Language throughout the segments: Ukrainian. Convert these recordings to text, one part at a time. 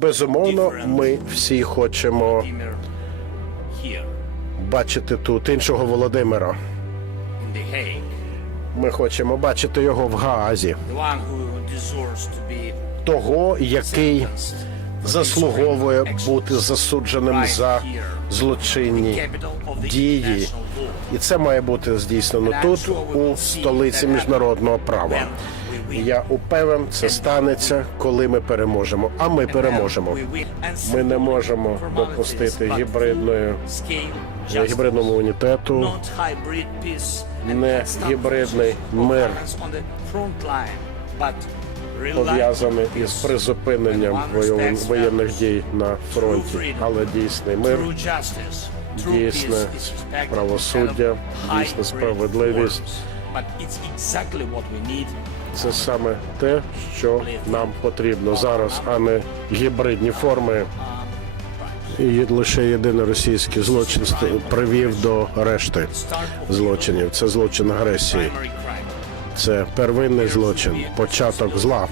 Безумовно, ми всі хочемо бачити тут іншого Володимира. Ми хочемо бачити його в Гаазі, того, який заслуговує бути засудженим за злочинні дії. І це має бути здійснено тут, у столиці міжнародного права. І Я упевнен, це станеться, коли ми переможемо. А ми переможемо. Ми не можемо допустити гібридної гібридному унітету, не гібридний мир, пов'язаний із призупиненням воєн- воєнних дій на фронті, але дійсний мир, дійсне правосуддя, дійсна справедливість. Це саме те, що нам потрібно зараз, а не гібридні форми. І лише єдиний російський злочин привів до решти злочинів. Це злочин агресії. Це первинний злочин, початок зла.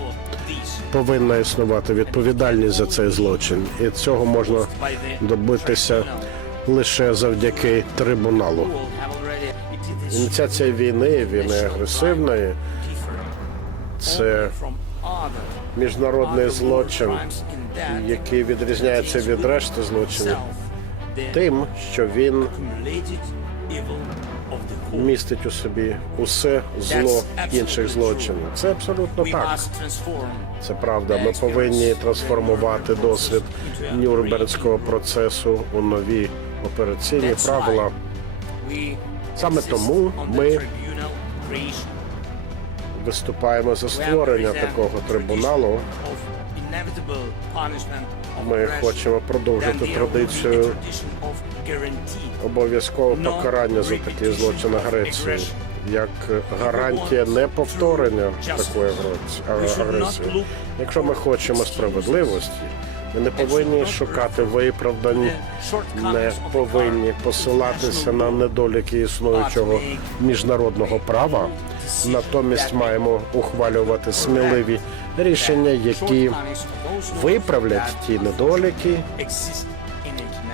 Повинна існувати відповідальність за цей злочин, і цього можна добитися лише завдяки трибуналу. Ініціація війни, війни агресивної, це міжнародний злочин, який відрізняється від решти злочинів тим, що він містить у собі усе зло інших злочинів. Це абсолютно так. Це правда. Ми повинні трансформувати досвід Нюрнбергського процесу у нові операційні правила. Саме тому ми Виступаємо за створення такого трибуналу. Ми хочемо продовжити традицію Обов'язкове покарання за такий злочин агресії, як гарантія неповторення такої агресії. Якщо ми хочемо справедливості, ми не повинні шукати виправдань, не повинні посилатися на недоліки існуючого міжнародного права. Натомість маємо ухвалювати сміливі рішення, які виправлять ті недоліки,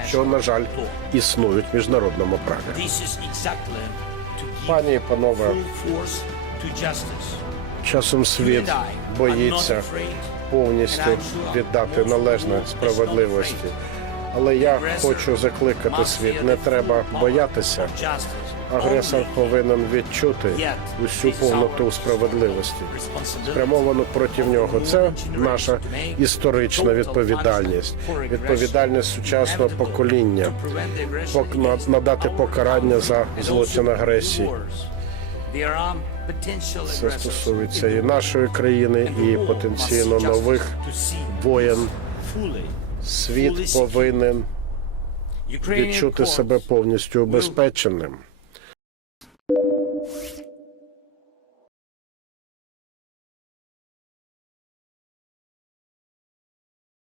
що, на жаль, існують в міжнародному праві. Пані і панове, часом світ боїться повністю віддати належне справедливості. Але я хочу закликати світ, не треба боятися. Агресор повинен відчути усю повноту справедливості, спрямовану проти нього. Це наша історична відповідальність, відповідальність сучасного покоління, пок- надати покарання за злочин агресії. Це стосується і нашої країни, і потенційно нових воєн. Світ повинен відчути себе повністю убезпеченим.